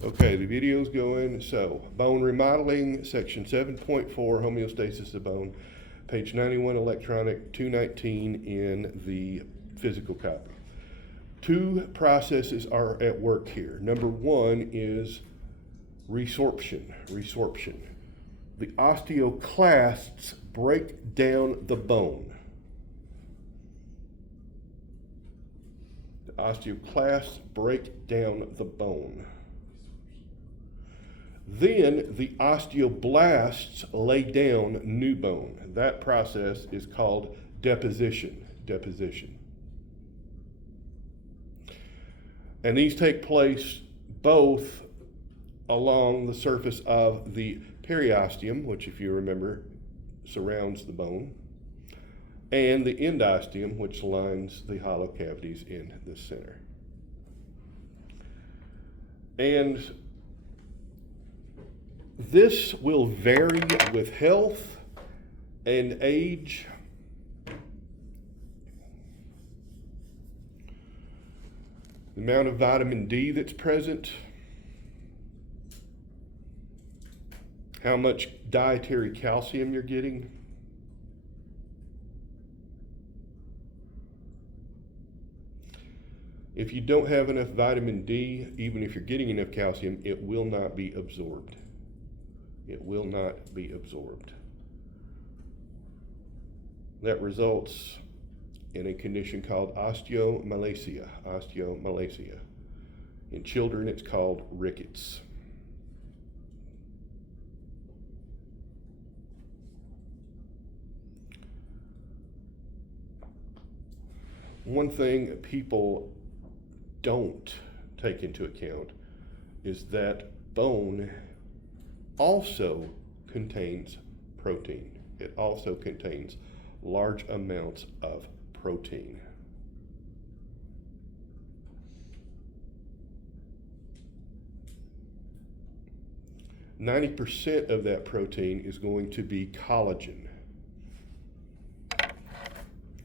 Okay, the video's going. So, bone remodeling, section 7.4, homeostasis of bone, page 91, electronic, 219 in the physical copy. Two processes are at work here. Number one is resorption. The osteoclasts break down the bone. The osteoclasts break down the bone. Then the osteoblasts lay down new bone. That process is called deposition. And these take place both along the surface of the periosteum, which, if you remember, surrounds the bone, and the endosteum, which lines the hollow cavities in the center. And this will vary with health and age. The amount of vitamin D that's present, how much dietary calcium you're getting, if you don't have enough vitamin D, even if you're getting enough calcium, it will not be absorbed. It will not be absorbed. That results in a condition called osteomalacia. In children, it's called rickets. One thing people don't take into account is that bone also contains protein. It also contains large amounts of protein. %90 of that protein is going to be collagen.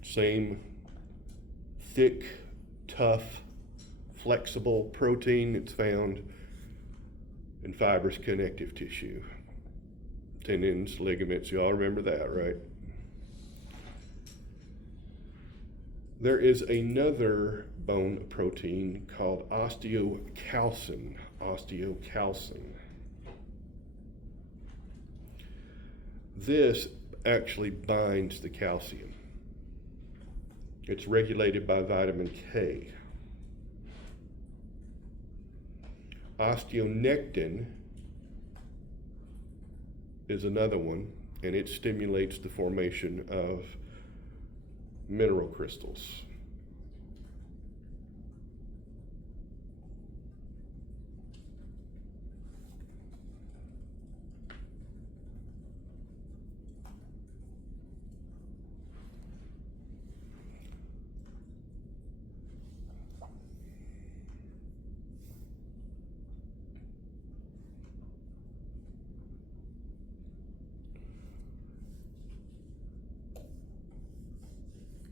Same thick, tough, flexible protein that's found in fibrous connective tissue. Tendons, ligaments, you all remember that, right? There is another bone protein called osteocalcin. This actually binds the calcium. It's regulated by vitamin K. Osteonectin is another one, and it stimulates the formation of mineral crystals.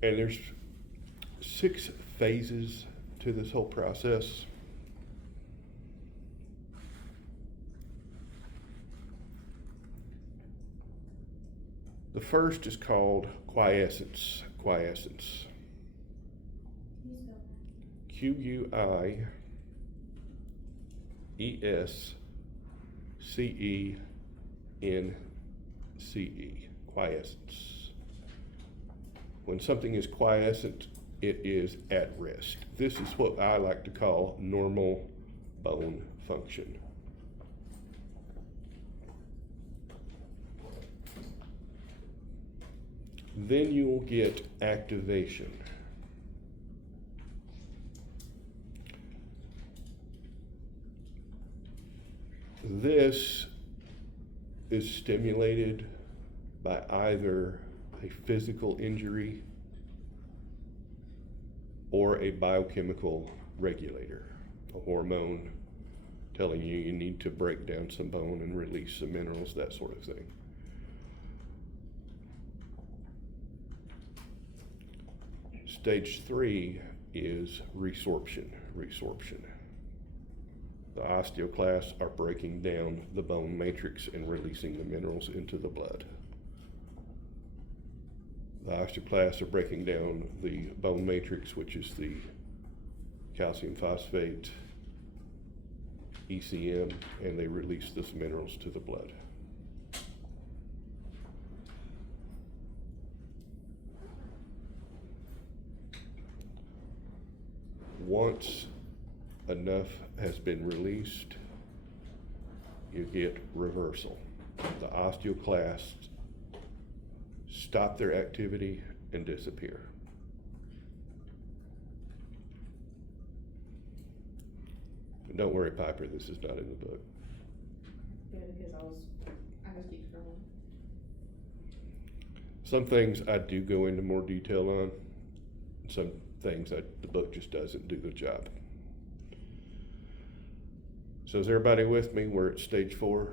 And there's 6 phases to this whole process. The first is called quiescence. Quiescence. Quiescence. When something is quiescent, it is at rest. This is what I like to call normal bone function. Then you will get activation. This is stimulated by either a physical injury or a biochemical regulator, a hormone telling you need to break down some bone and release some minerals, that sort of thing. Stage 3 is resorption. The osteoclasts are breaking down the bone matrix and releasing the minerals into the blood. The osteoclasts are breaking down the bone matrix, which is the calcium phosphate, ECM, and they release those minerals to the blood. Once enough has been released, you get reversal. The osteoclasts stop their activity and disappear. And don't worry, Piper, this is not in the book. Good, because I was keep scrolling. Some things I do go into more detail on. Some things that the book just doesn't do the job. So is everybody with me? We're at stage 4.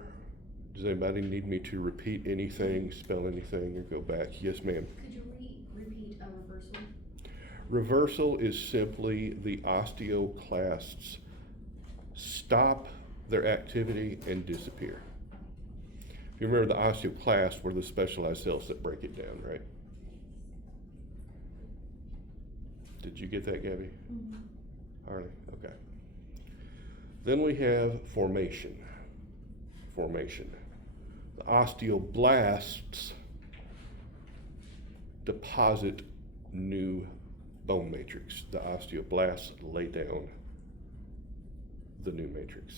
Does anybody need me to repeat anything, spell anything, or go back? Yes, ma'am. Could you repeat a reversal? Reversal is simply the osteoclasts stop their activity and disappear. If you remember, the osteoclasts were the specialized cells that break it down, right? Did you get that, Gabby? Mm-hmm. Harley? Okay. Then we have formation. Formation. The osteoblasts deposit new bone matrix. The osteoblasts lay down the new matrix.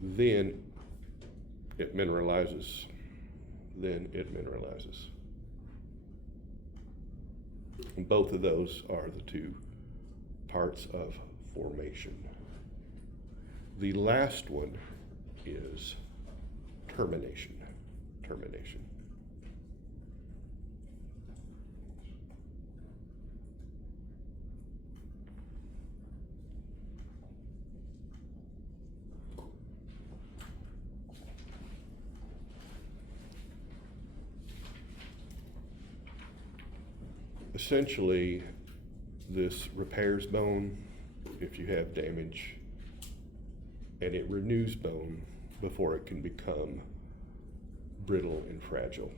Then it mineralizes. Then it mineralizes. And both of those are the two parts of formation. The last one is termination. Termination. Essentially, this repairs bone if you have damage, and it renews bone before it can become brittle and fragile.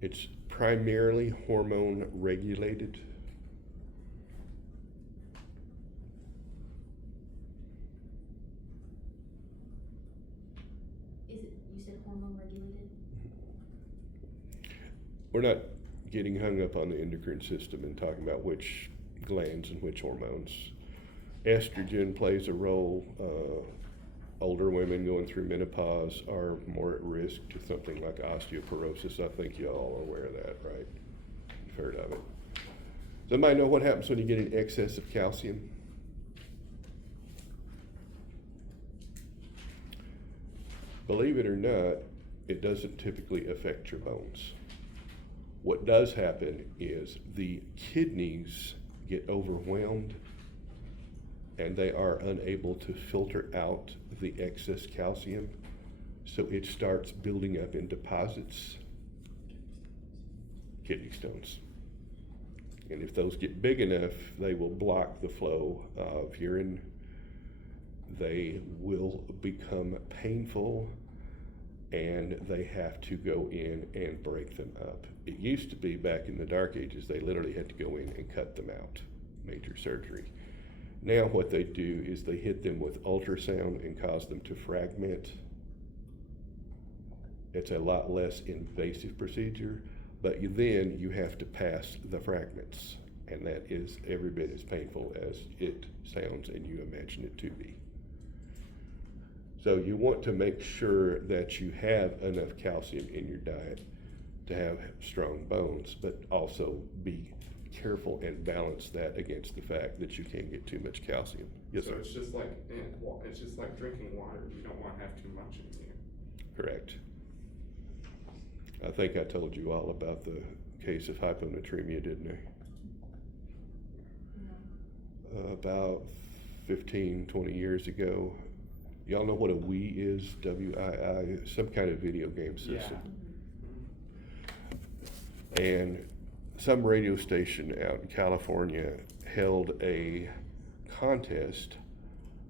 It's primarily hormone regulated. Is it, you said hormone regulated? We're not getting hung up on the endocrine system and talking about which glands and which hormones. Estrogen plays a role. Older women going through menopause are more at risk to something like osteoporosis. I think you all are aware of that, right? You've heard of it. Does anybody know what happens when you get an excess of calcium? Believe it or not, it doesn't typically affect your bones. What does happen is the kidneys get overwhelmed and they are unable to filter out the excess calcium, so it starts building up in deposits, kidney stones. And if those get big enough, they will block the flow of urine. They will become painful, and they have to go in and break them up. It used to be back in the dark ages, they literally had to go in and cut them out, major surgery. Now what they do is they hit them with ultrasound and cause them to fragment. It's a lot less invasive procedure, but then you have to pass the fragments, and that is every bit as painful as it sounds and you imagine it to be. So you want to make sure that you have enough calcium in your diet to have strong bones, but also be careful and balance that against the fact that you can't get too much calcium. Yes, So sir. it's just like it's just like drinking water. You don't want to have too much in there. Correct. I think I told you all about the case of hyponatremia, didn't I? No. About 15, 20 years ago. Y'all know what a Wii is? W-I-I, some kind of video game system. Yeah. And some radio station out in California held a contest,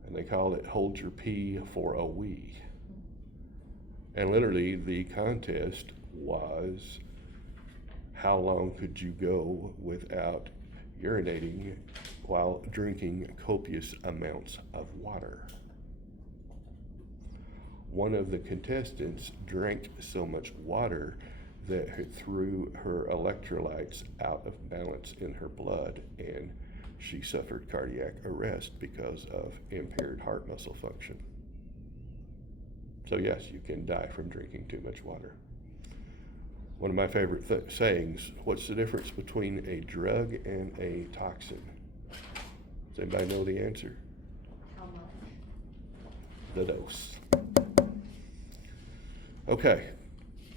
and they called it Hold Your Pee for a Wee. And literally the contest was, how long could you go without urinating while drinking copious amounts of water? One of the contestants drank so much water that it threw her electrolytes out of balance in her blood, and she suffered cardiac arrest because of impaired heart muscle function. So yes, you can die from drinking too much water. One of my favorite sayings, what's the difference between a drug and a toxin? Does anybody know the answer? How much? The dose. Okay.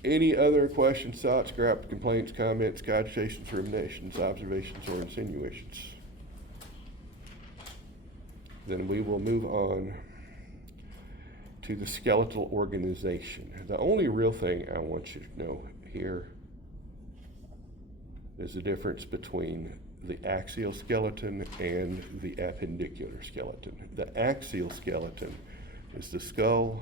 Any other questions, thoughts, gripes, complaints, comments, cogitations, ruminations, observations, or insinuations? Then we will move on to the skeletal organization. The only real thing I want you to know here is the difference between the axial skeleton and the appendicular skeleton. The axial skeleton is the skull,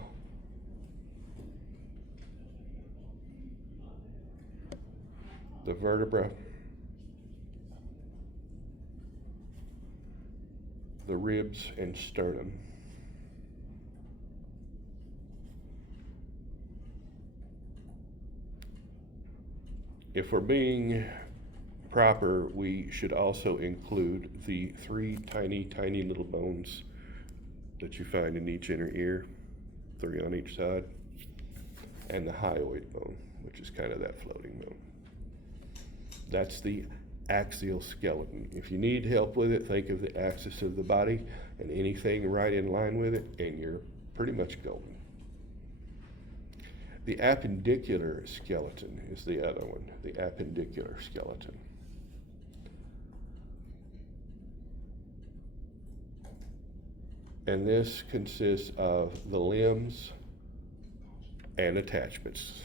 the vertebra, the ribs and sternum. If we're being proper, we should also include the 3 tiny, tiny little bones that you find in each inner ear, 3 on each side, and the hyoid bone, which is kind of that floating bone. That's the axial skeleton. If you need help with it, think of the axis of the body and anything right in line with it, and you're pretty much golden. The appendicular skeleton is the other one, the appendicular skeleton. And this consists of the limbs and attachments.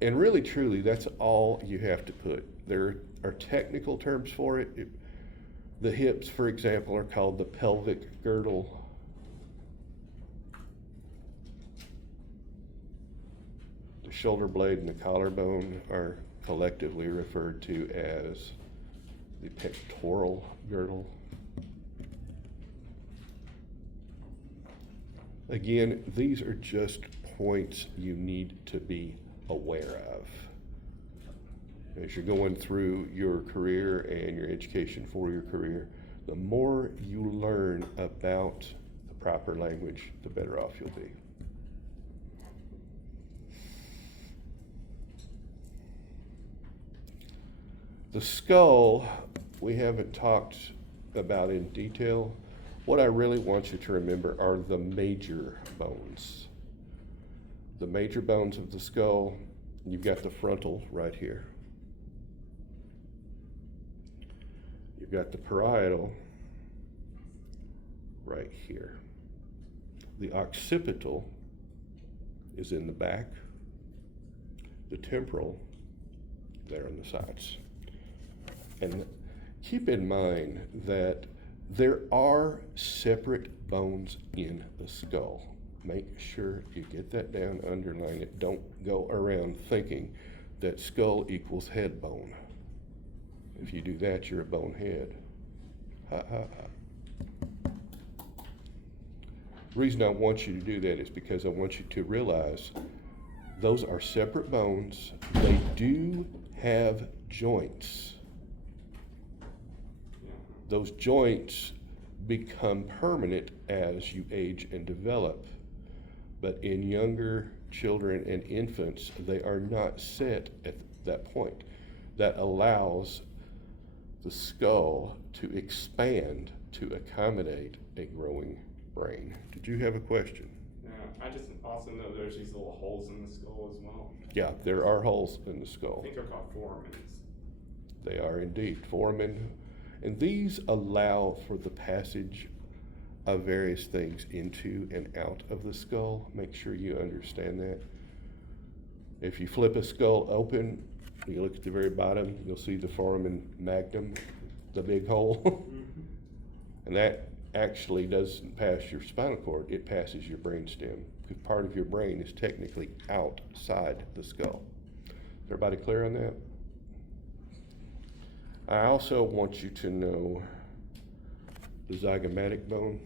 And really, truly, that's all you have to put. There are technical terms for it. The hips, for example, are called the pelvic girdle. The shoulder blade and the collarbone are collectively referred to as the pectoral girdle. Again, these are just points you need to be aware of as you're going through your career and your education for your career. The more you learn about the proper language, the better off you'll be. The skull, we haven't talked about in detail. What I really want you to remember are the major bones. The major bones of the skull, you've got the frontal right here. You've got the parietal right here. The occipital is in the back. The temporal there on the sides. And keep in mind that there are separate bones in the skull. Make sure you get that down, underline it. Don't go around thinking that skull equals head bone. If you do that, you're a bonehead. Ha ha ha. The reason I want you to do that is because I want you to realize those are separate bones. They do have joints. Those joints become permanent as you age and develop. But in younger children and infants, they are not set at that point. That allows the skull to expand to accommodate a growing brain. Did you have a question? Yeah, I just also know there's these little holes in the skull as well. Yeah, there are holes in the I skull. think they're called foramens. They are indeed foramen. And these allow for the passage of various things into and out of the skull. Make sure you understand that. If you flip a skull open, You look at the very bottom, you'll see the foramen magnum, the big hole. And that actually doesn't pass your spinal cord, it passes your brainstem. Because part of your brain is technically outside the skull. Is everybody clear on that? I also want you to know the zygomatic bone,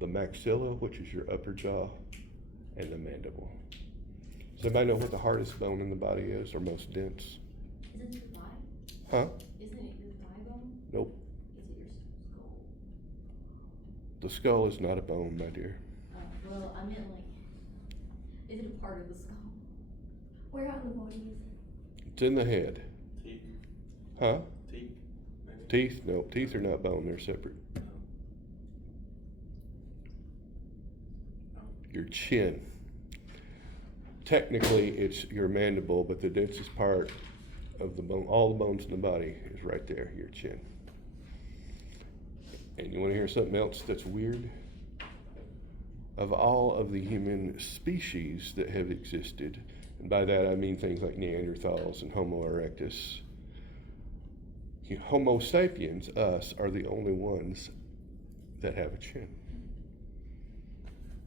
the maxilla, which is your upper jaw, and the mandible. Does anybody know what the hardest bone in the body is, or most dense? Isn't it your thigh? Huh? Isn't it your thigh bone? Nope. Is it your skull? The skull is not a bone, my dear. Well, I meant like, is it a part of the skull? Where on the body is it? It's in the head. Teeth. Huh? Teeth. Maybe. Teeth? No, teeth are not bone, they're separate. No. Your chin. Technically, it's your mandible, but the densest part of the bone, all the bones in the body, is right there, your chin. And you want to hear something else that's weird? Of all of the human species that have existed, and by that I mean things like Neanderthals and Homo erectus, Homo sapiens, us, are the only ones that have a chin.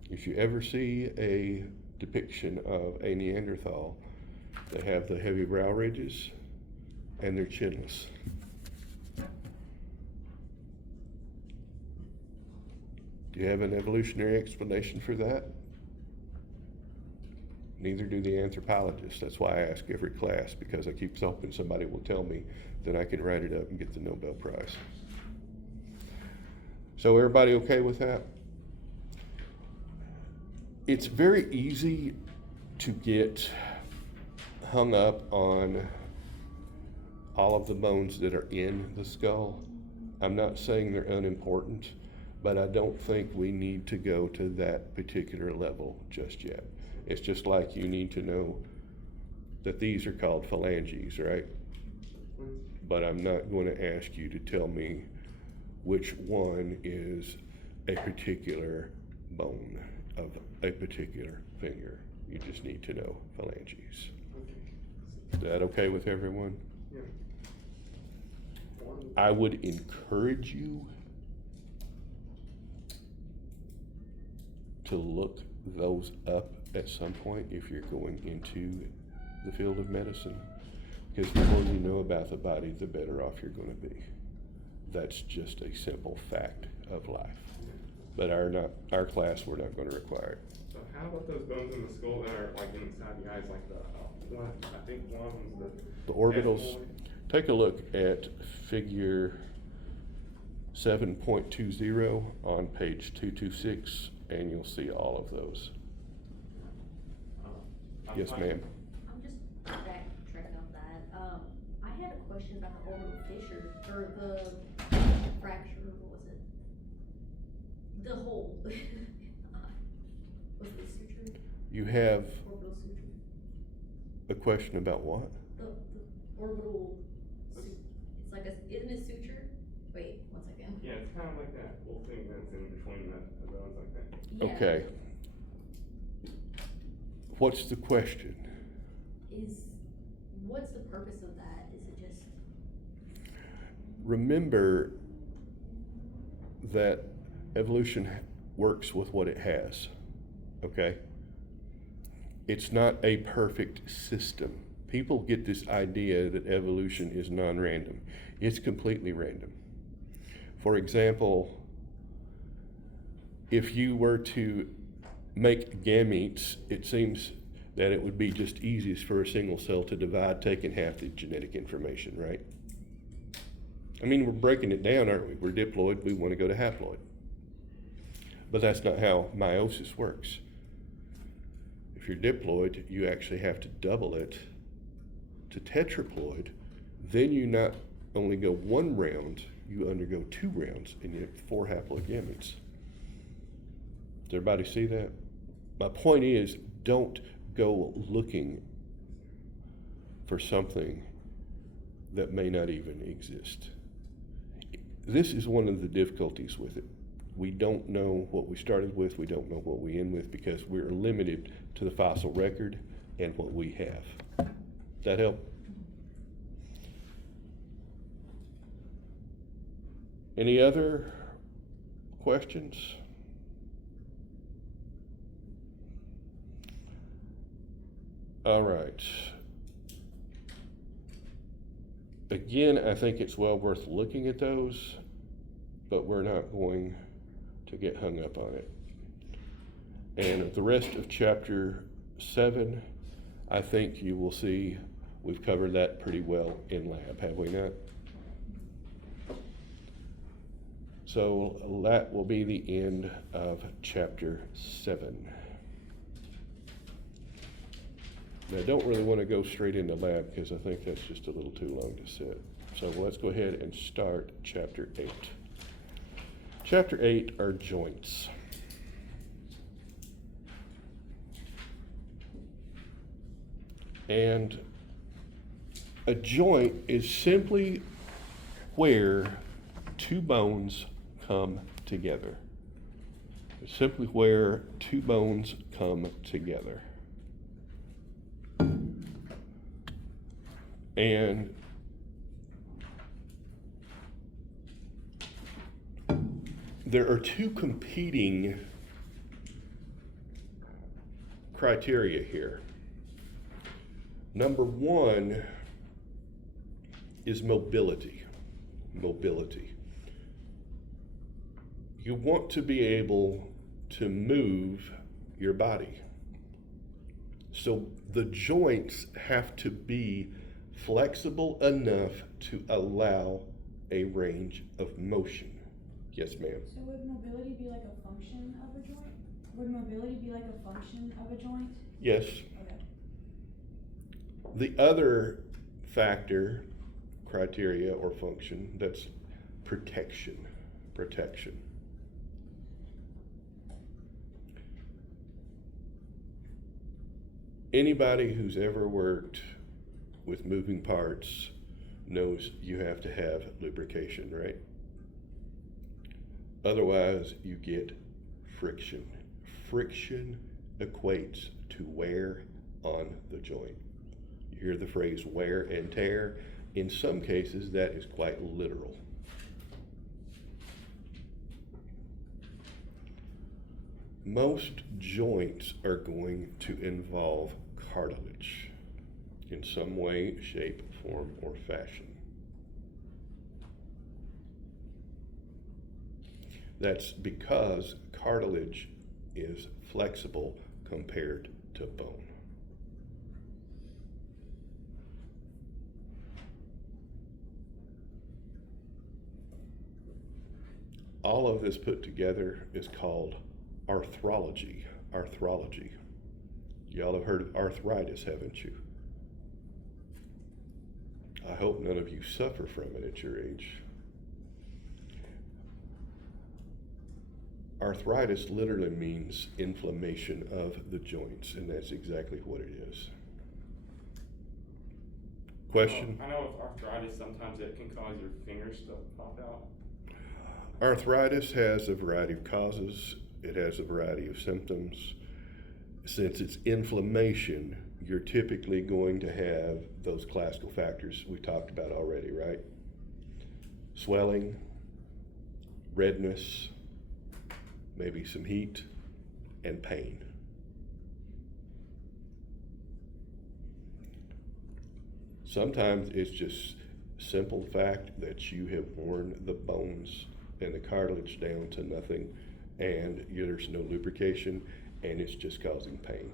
If you ever see a depiction of a Neanderthal, they have the heavy brow ridges and they're chinless. Do you have an evolutionary explanation for that? Neither do the anthropologists. That's why I ask every class, because I keep hoping somebody will tell me, then I can write it up and get the Nobel Prize. So everybody okay with that? It's very easy to get hung up on all of the bones that are in the skull. I'm not saying they're unimportant, but I don't think we need to go to that particular level just yet. It's just like you need to know that these are called phalanges, right? But I'm not going to ask you to tell me which one is a particular bone of a particular finger. You just need to know phalanges. Is that okay with everyone? Yeah. I would encourage you to look those up at some point if you're going into the field of medicine, because the more you know about the body, the better off you're going to be. That's just a simple fact of life. But our class, we're not going to require it. So how about those bones in the skull that are like inside the eyes, like the one? I think one of them's The orbitals. ethmoid. Take a look at figure 7.20 on page 226, and you'll see all of those. I'm Yes, fine. ma'am. I'm just backtracking off that. I had a question about the orbital fissure, or the fracture, what was it? The hole. Was it suture? You have Orbital suture? a question about what? The orbital, it's like isn't it suture? Wait, 1 second. Yeah, it's kind of like that little thing that's in between the bones, like that. Yeah. Okay. What's the question? What's the purpose of that? Is it just, Remember that evolution works with what it has, okay? It's not a perfect system. People get this idea that evolution is non-random. It's completely random. For example, if you were to make gametes, it seems that it would be just easiest for a single cell to divide, taking half the genetic information, right? I mean, we're breaking it down, aren't we? We're diploid, we want to go to haploid. But that's not how meiosis works. If you're diploid, you actually have to double it to tetraploid. Then you not only go one round, you undergo 2 rounds, and you have 4 haploid gametes. Does everybody see that? My point is, don't go looking for something that may not even exist. This is one of the difficulties with it. We don't know what we started with, we don't know what we end with, because we're limited to the fossil record and what we have. That help? Any other questions? All right. Again, I think it's well worth looking at those, but we're not going to get hung up on it. And the rest of chapter 7, I think you will see we've covered that pretty well in lab, have we not? So that will be the end of chapter 7. Now, I don't really want to go straight into lab because I think that's just a little too long to sit. So let's go ahead and start chapter 8. Chapter 8 are joints. And a joint is simply where two bones come together. It's simply where two bones come together. And there are two competing criteria here. Number one is mobility. Mobility. You want to be able to move your body. So the joints have to be flexible enough to allow a range of motion. Yes, ma'am. So would mobility be like a function of a joint? Would mobility be like a function of a joint? Yes. Okay. The other factor, criteria or function, that's protection. Protection. Anybody who's ever worked with moving parts knows you have to have lubrication, right? Otherwise, you get friction. Friction equates to wear on the joint. You hear the phrase wear and tear. In some cases, that is quite literal. Most joints are going to involve cartilage in some way, shape, form, or fashion. That's because cartilage is flexible compared to bone. All of this put together is called arthrology. Arthrology. Y'all have heard of arthritis, haven't you? I hope none of you suffer from it at your age. Arthritis literally means inflammation of the joints, and that's exactly what it is. Question? I know with arthritis, sometimes it can cause your fingers to pop out. Arthritis has a variety of causes. It has a variety of symptoms. Since it's inflammation, you're typically going to have those classical factors we talked about already, right? Swelling, redness, maybe some heat, and pain. Sometimes it's just simple fact that you have worn the bones and the cartilage down to nothing, and there's no lubrication, and it's just causing pain.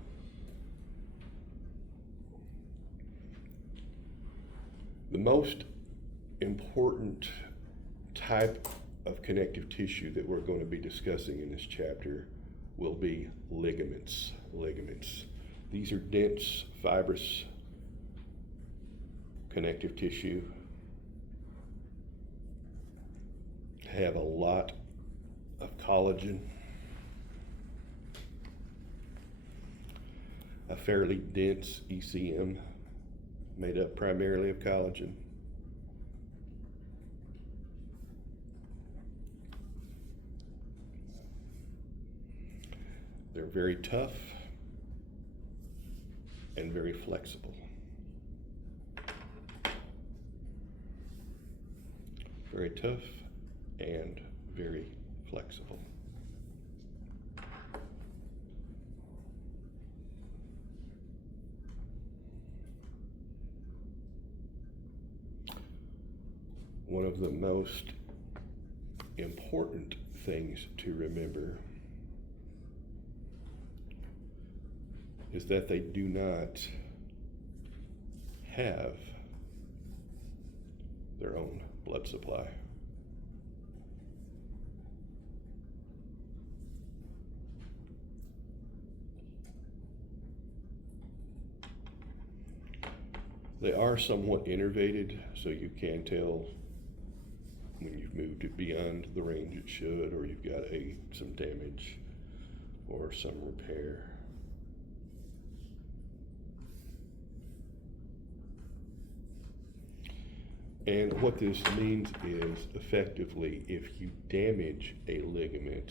The most important type of connective tissue that we're going to be discussing in this chapter will be ligaments. Ligaments. These are dense, fibrous connective tissue. Have a lot of collagen. A fairly dense ECM made up primarily of collagen. They're very tough. and very flexible. Very tough and very flexible. One of the most important things to remember is that they do not have their own blood supply. They are somewhat innervated, so you can tell when you've moved it beyond the range it should, or you've got some damage or some repair. And what this means is, effectively, if you damage a ligament,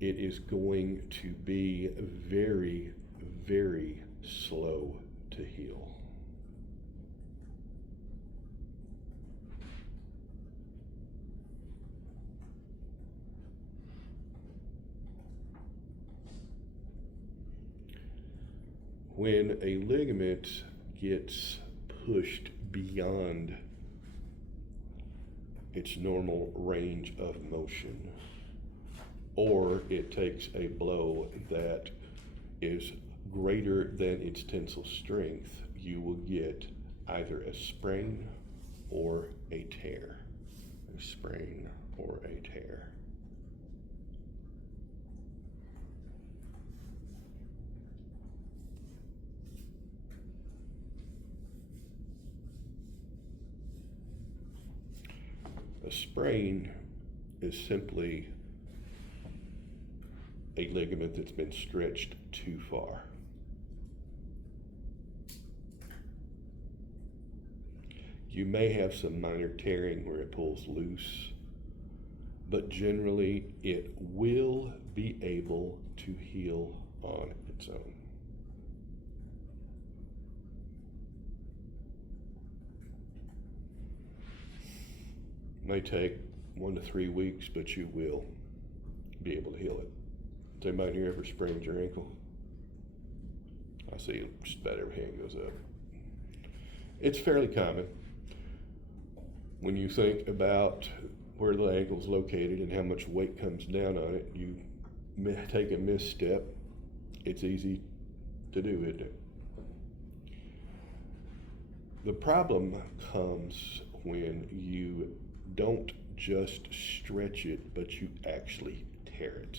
it is going to be very, very slow to heal. When a ligament gets pushed beyond its normal range of motion, or it takes a blow that is greater than its tensile strength, you will get either a sprain or a tear. A sprain or a tear. A sprain is simply a ligament that's been stretched too far. You may have some minor tearing where it pulls loose, but generally it will be able to heal on its own. May take 1 to 3 weeks, but you will be able to heal it. Has anybody here ever sprained your ankle? I see just about every hand goes up. It's fairly common. When you think about where the ankle's located and how much weight comes down on it, you take a misstep, it's easy to do, isn't it? The problem comes when you don't just stretch it, but you actually tear it.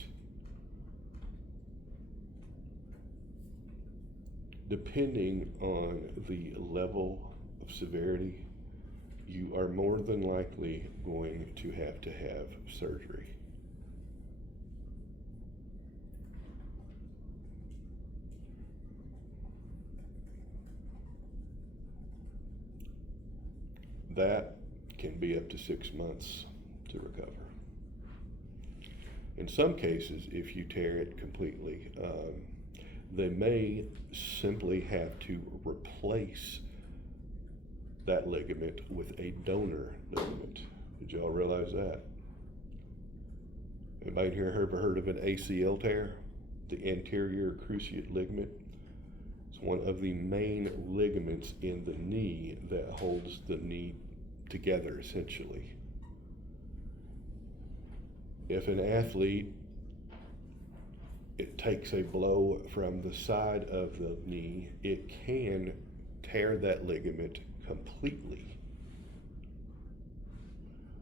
Depending on the level of severity, you are more than likely going to have surgery. That can be up to 6 months to recover. In some cases, if you tear it completely, they may simply have to replace that ligament with a donor ligament. Did y'all realize that? Anybody here ever heard of an ACL tear? The anterior cruciate ligament. It's one of the main ligaments in the knee that holds the knee together, essentially. If an athlete, it takes a blow from the side of the knee, it can tear that ligament completely.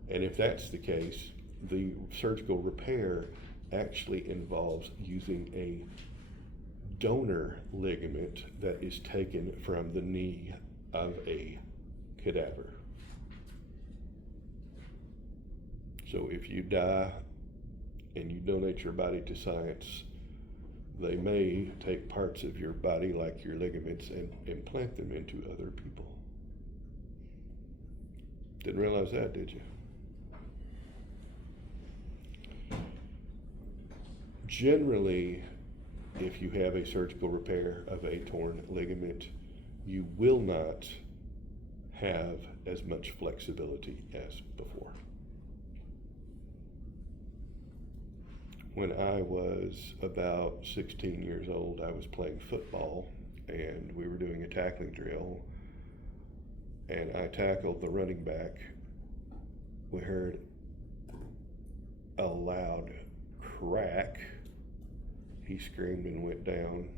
And if that's the case, the surgical repair actually involves using a donor ligament that is taken from the knee of a cadaver. So if you die and you donate your body to science, they may take parts of your body, like your ligaments, and implant them into other people. Didn't realize that, did you? Generally, if you have a surgical repair of a torn ligament, you will not have as much flexibility as before. When I was about 16 years old, I was playing football and we were doing a tackling drill, and I tackled the running back. We heard a loud crack. He screamed and went down.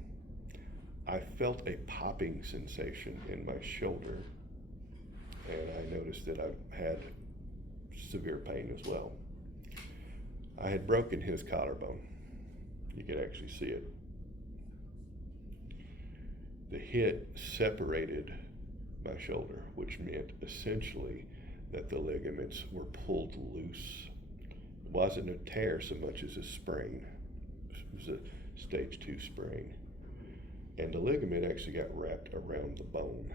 I felt a popping sensation in my shoulder, and I noticed that I had severe pain as well. I had broken his collarbone. You could actually see it. The hit separated my shoulder, which meant essentially that the ligaments were pulled loose. It wasn't a tear so much as a sprain. It was a stage 2 sprain. And the ligament actually got wrapped around the bone.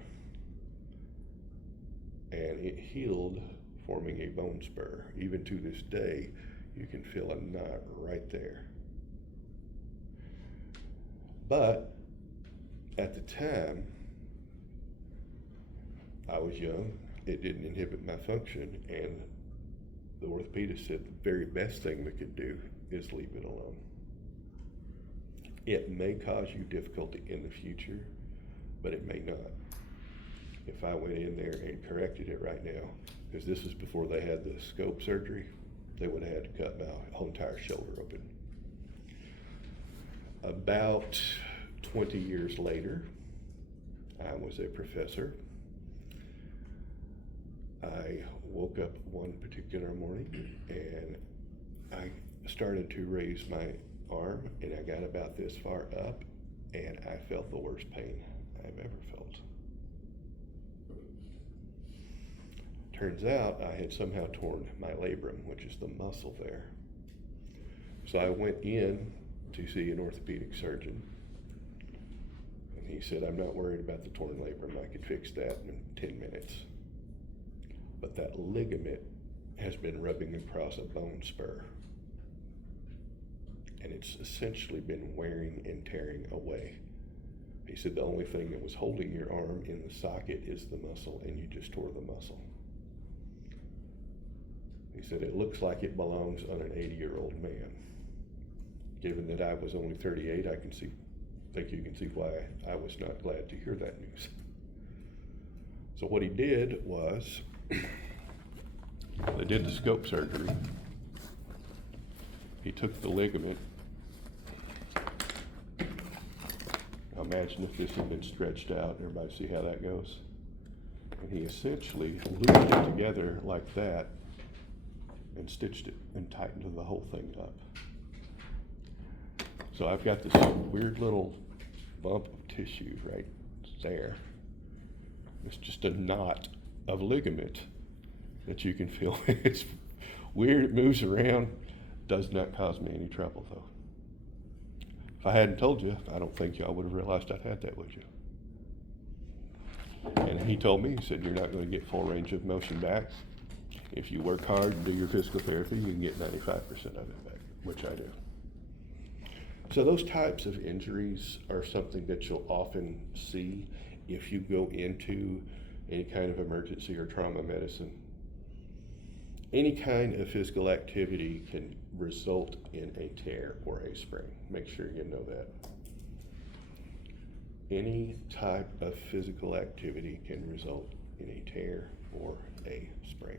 And it healed, forming a bone spur. Even to this day, you can feel a knot right there. But at the time, I was young, it didn't inhibit my function, and the orthopedist said the very best thing we could do is leave it alone. It may cause you difficulty in the future, but it may not. If I went in there and corrected it right now, because this is before they had the scope surgery, they would have had to cut my whole entire shoulder open. About 20 years later, I was a professor. I woke up one particular morning and I started to raise my arm, and I got about this far up and I felt the worst pain I've ever felt. Turns out I had somehow torn my labrum, which is the muscle there. So I went in to see an orthopedic surgeon, and he said, I'm not worried about the torn labrum. I could fix that in 10 minutes. But that ligament has been rubbing across a bone spur, and it's essentially been wearing and tearing away. He said the only thing that was holding your arm in the socket is the muscle, and you just tore the muscle. He said it looks like it belongs on an 80-year-old man. Given that I was only 38, I think you can see why I was not glad to hear that news. So what he did was, they did the scope surgery. He took the ligament. Now imagine if this had been stretched out. Everybody see how that goes? And he essentially looped it together like that and stitched it and tightened the whole thing up. So I've got this weird little bump of tissue right there. It's just a knot of ligament that you can feel. It's weird, it moves around, does not cause me any trouble though. If I hadn't told you, I don't think y'all would have realized I'd had that, would you? And he told me, he said, you're not going to get full range of motion back. If you work hard and do your physical therapy, you can get 95% of it back, which I do. So those types of injuries are something that you'll often see if you go into any kind of emergency or trauma medicine. Any kind of physical activity can result in a tear or a sprain. Make sure you know that. Any type of physical activity can result in a tear or a sprain.